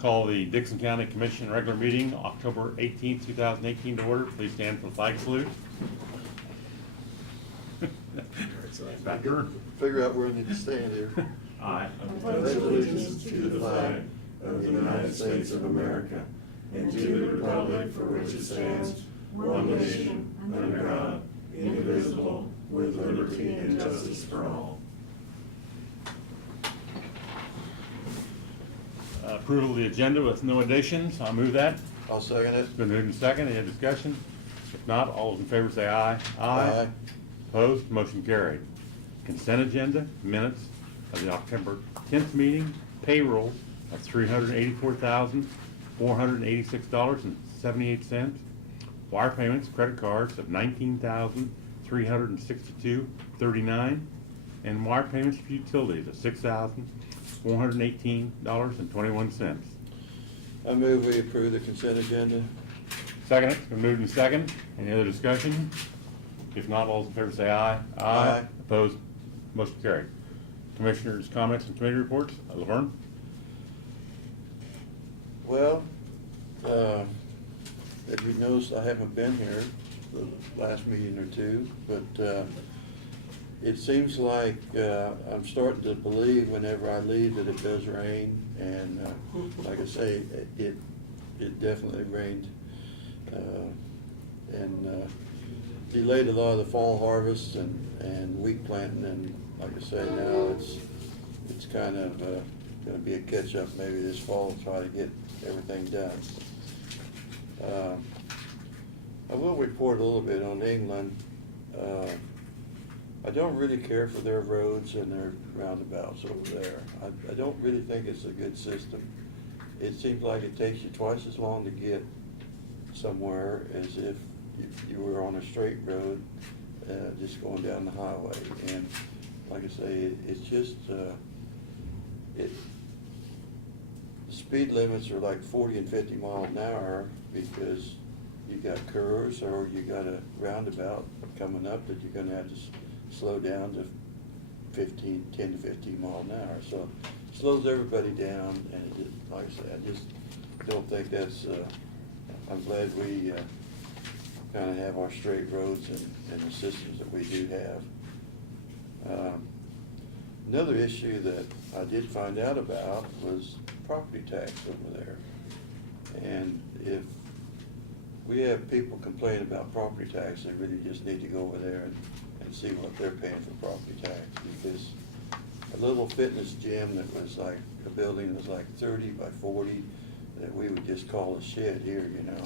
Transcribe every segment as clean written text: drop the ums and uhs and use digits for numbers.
Call the Dixon County Commission regular meeting, October 18th, 2018 to order. Please stand for the flag salute. Back turn. Figure out where I need to stand here. Aye. Pledge allegiance to the flag of the United States of America and to the republic for which it stands, one nation, under God, indivisible, with liberty and justice for all. Approval of the agenda with no additions. I'll move that. I'll second it. It's been moved and seconded. Any discussion? If not, all those in favor say aye. Aye. Opposed? Motion carried. Consent agenda, minutes of the October 10th meeting, payroll of $384,486.78. Wire payments, credit cards of $19,362.39, and wire payments for utilities of $6,418.21. I move we approve the consent agenda. Second, it's been moved and second. Any other discussion? If not, all those in favor say aye. Aye. Opposed? Motion carried. Commissioners' comments and committee reports. Laverne? Well, as you noticed, I haven't been here the last meeting or two, but it seems like I'm starting to believe whenever I leave that it does rain, and like I say, it definitely rained and delayed a lot of the fall harvest and wheat planting, and like I say, now it's kind of going to be a catch-up maybe this fall to try to get everything done. I will report a little bit on England. I don't really care for their roads and their roundabouts over there. I don't really think it's a good system. It seems like it takes you twice as long to get somewhere as if you were on a straight road, just going down the highway. And like I say, it's just, the speed limits are like 40 and 50 miles an hour because you got curves or you got a roundabout coming up that you're gonna have to slow down to 10 to 15 miles an hour. So it slows everybody down, and it just, like I say, I just don't think that's, I'm glad we kind of have our straight roads and the systems that we do have. Another issue that I did find out about was property tax over there. And if we have people complain about property tax, they really just need to go over there and see what they're paying for property tax, because a little fitness gym that was like, a building that was like 30 by 40 that we would just call a shed here, you know,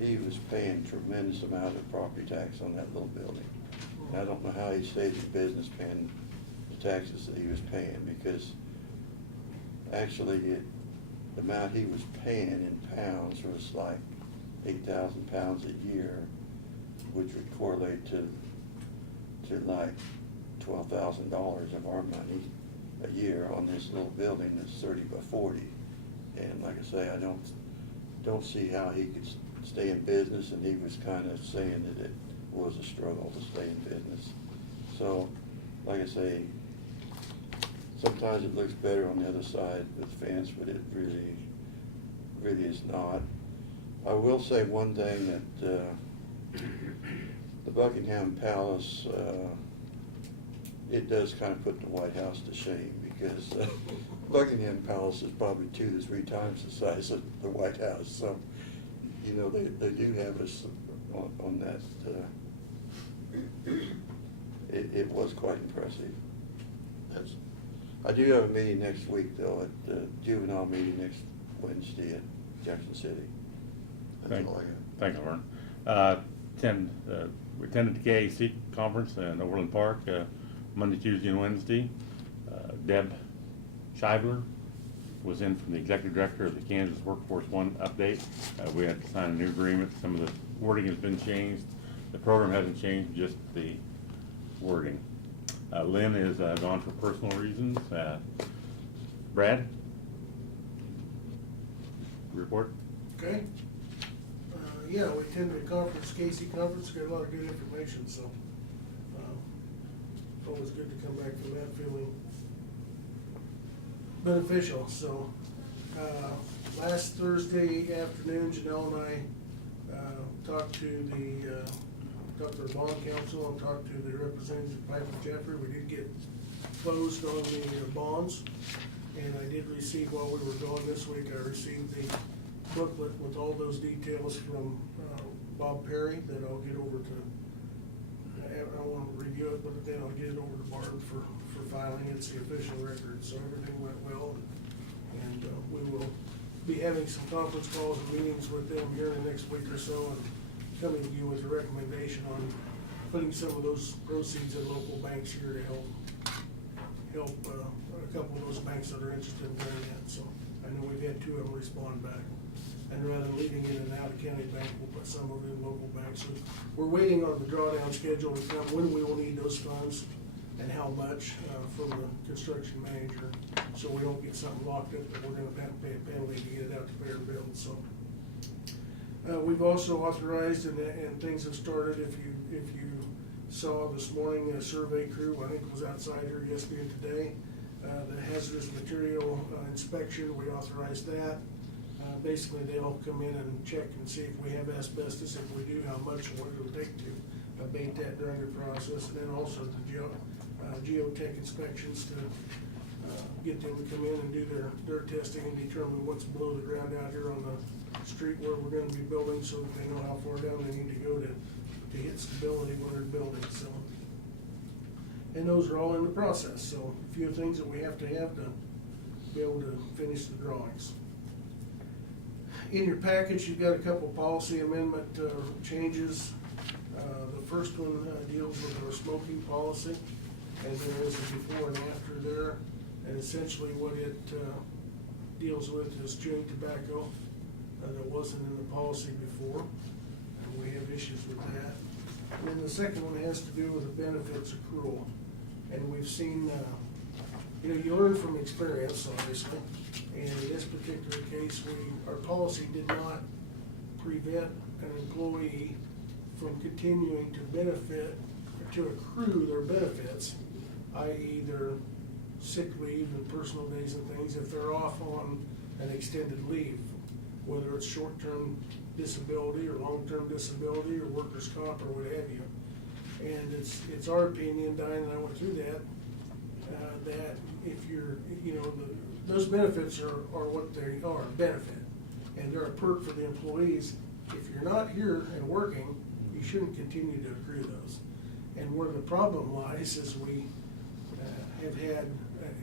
he was paying tremendous amount of property tax on that little building. And I don't know how he stayed in business paying the taxes that he was paying, because actually the amount he was paying in pounds was like 8,000 pounds a year, which would correlate to like $12,000 of our money a year on this little building that's 30 by 40. And like I say, I don't see how he could stay in business, and he was kind of saying that it was a struggle to stay in business. So, like I say, sometimes it looks better on the other side with the fence, but it really is not. I will say one thing, that the Buckingham Palace, it does kind of put the White House to shame, because Buckingham Palace is probably 2 to 3 times the size of the White House. So, you know, they do have us on that. It was quite impressive. I do have a meeting next week, though, at the juvenile meeting next Wednesday at Jackson City. That's all I got. Thank you, Laverne. We attended the KAC conference in Overland Park Monday, Tuesday, and Wednesday. Deb Scheibler was in from the executive director of the Kansas Workforce One update. We had to sign a new agreement. Some of the wording has been changed. The program hasn't changed, just the wording. Lynn is gone for personal reasons. Brad? Report? Okay. Yeah, we attended a conference, Casey conference, got a lot of good information, so always good to come back from that feeling beneficial, so, last Thursday afternoon, Janelle and I, talked to our bond counsel and talked to the representative Piper Jeffrey. We did get closed on the bonds, and I did receive, while we were gone this week, I received the booklet with all those details from, Bob Perry that I'll get over to, I won't review it, but then I'll get it over to Barb for filing. It's the official record, so everything went well. And we will be having some conference calls and meetings with them here in the next week or so, and coming to you with a recommendation on putting some of those proceeds in local banks here to help a couple of those banks that are interested in doing that. So I know we've had 2 of them respond back. And rather than leaving it in an out-of-county bank, we'll put some of it in local banks. So we're waiting on the drawdown schedule to come, when we will need those funds and how much, from the construction manager, so we don't get something locked up that we're gonna have to pay a penalty to get it out to pay our bills, so. We've also authorized, and things have started, if you saw this morning, a survey crew, I think was outside here yesterday and today, the hazardous material inspection, we authorized that. Basically, they'll come in and check and see if we have asbestos, if we do, how much, and what it'll take to abate that during the process, and then also the geotech inspections to get them to come in and do their testing and determine what's below the ground out here on the street where we're gonna be building, so that they know how far down they need to go to hit stability when they're building, so. And those are all in the process, so a few things that we have to be able to finish the drawings. In your package, you've got a couple policy amendment changes. The first one deals with our smoking policy, and there is a before and after there. And essentially what it deals with is chewing tobacco that wasn't in the policy before, and we have issues with that. And then the second one has to do with the benefits accrual. And we've seen, you learn from experience, obviously. And in this particular case, our policy did not prevent an employee from continuing to benefit, or to accrue their benefits, i.e. their sick leave and personal days and things, if they're off on an extended leave, whether it's short-term disability or long-term disability or workers' comp or what have you. And it's our opinion, Diane and I went through that, that if you're, those benefits are what they are, benefit. And they're a perk for the employees. If you're not here and working, you shouldn't continue to accrue those. And where the problem lies is we have had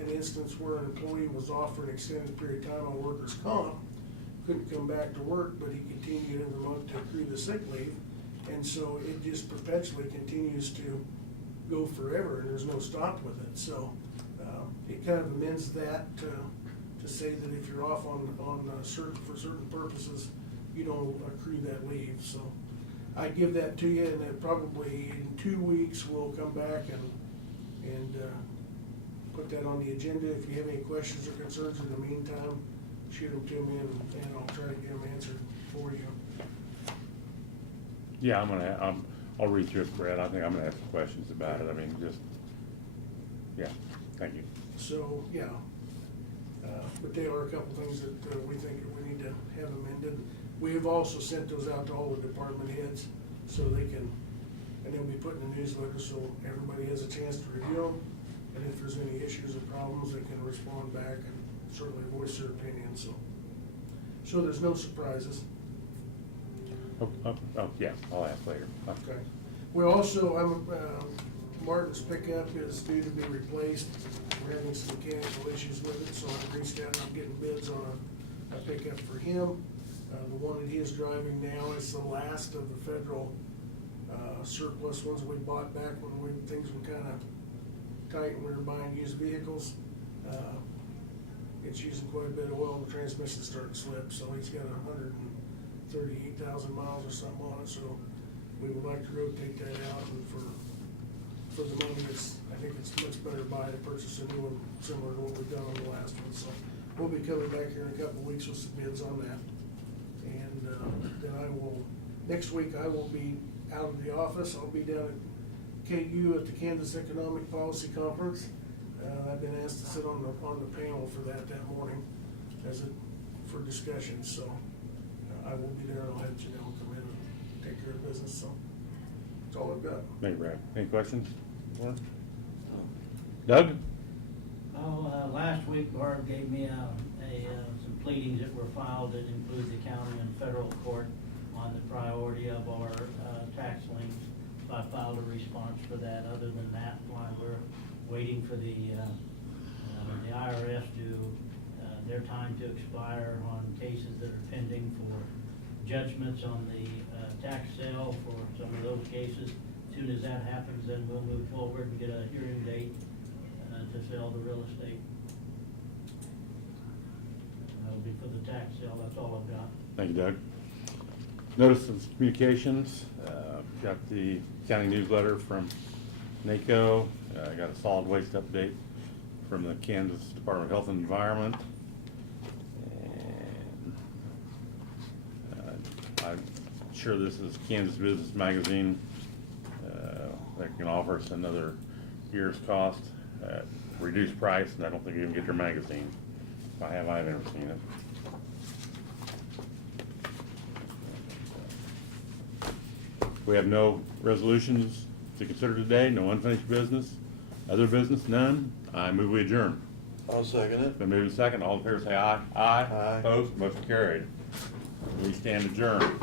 an instance where an employee was off for an extended period of time on workers' comp, couldn't come back to work, but he continued every month to accrue the sick leave. And so it just perpetually continues to go forever, and there's no stop with it. So it kind of amends that to say that if you're off for certain purposes, you don't accrue that leave. So I give that to you, and then probably in 2 weeks we'll come back and put that on the agenda. If you have any questions or concerns in the meantime, shoot them to me, and I'll try to get them answered for you. Yeah, I'll read through it, Brett. I think I'm gonna have some questions about it. I mean, yeah, thank you. So, yeah, but there are a couple things that we think that we need to have amended. We have also sent those out to all the department heads, so they can, and they'll be put in the newsletter, so everybody has a chance to review them. And if there's any issues or problems, they can respond back and certainly voice their opinion, so there's no surprises. Oh, yeah, I'll ask later. Okay. We also, Martin's pickup is due to be replaced. We're having some mechanical issues with it, so I've reached out and I'm getting bids on a pickup for him. The one that he is driving now is the last of the federal surplus ones we bought back when things were kind of tight and we were buying used vehicles. It's using quite a bit of oil, the transmission's starting to slip, so he's got 138,000 miles or something on it, so we would like to rotate that out, and for the money, I think it's much better buy to purchase a new one similar to what we've done on the last one, so we'll be coming back here in a couple of weeks with some bids on that. And then next week I will be out of the office. I'll be down at KU at the Kansas Economic Policy Conference. I've been asked to sit on the panel for that morning for discussion, so I will be there, and I'll have Janelle come in and take care of business, so that's all I've got. Thank you, Brad. Any questions? Warren? Doug? Last week Barb gave me some pleadings that were filed that include the county and federal court on the priority of our tax liens. So I filed a response for that. Other than that, while we're waiting for the IRS to, their time to expire on cases that are pending for judgments on the tax sale for some of those cases. As soon as that happens, then we'll move forward and get a hearing date to sell the real estate. That'll be for the tax sale. That's all I've got. Thank you, Doug. Notice of communications, got the county newsletter from NACO, got a solid waste update from the Kansas Department of Health and Environment. And I'm sure this is Kansas Business Magazine that can offer us another year's cost at reduced price, and I don't think you can get your magazine. If I have, I've never seen it. We have no resolutions to consider today, no unfinished business. Other business, none. I move we adjourn. I'll second it. Been moved and second. All in favor say aye. Aye. Aye. Opposed? Motion carried. We stand adjourned.